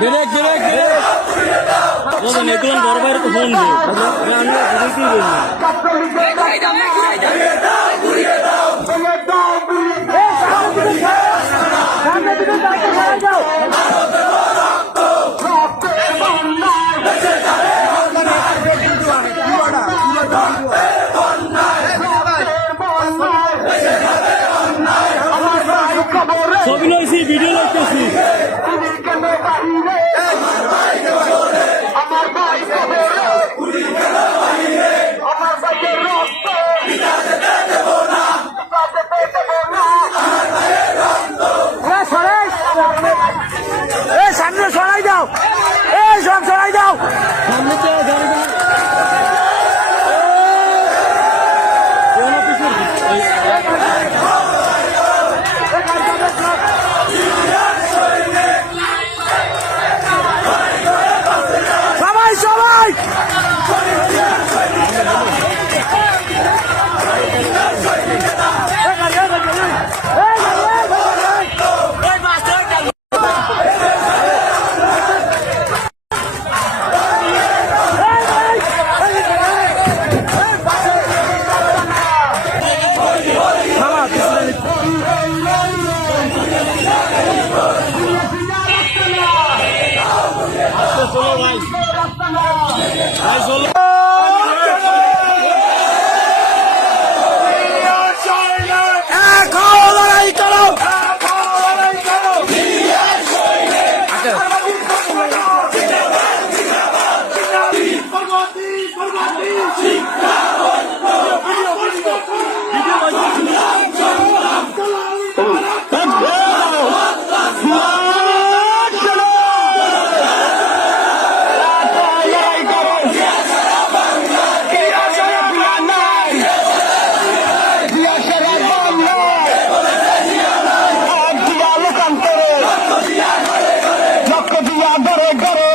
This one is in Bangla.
ব্রেক ব্রেক দাদা এগুলো বড় ভাইয়ের ফোন দিয়ে আমি বুঝতেই ছবি লইছি ভিডিও লইতেছি got it, got it.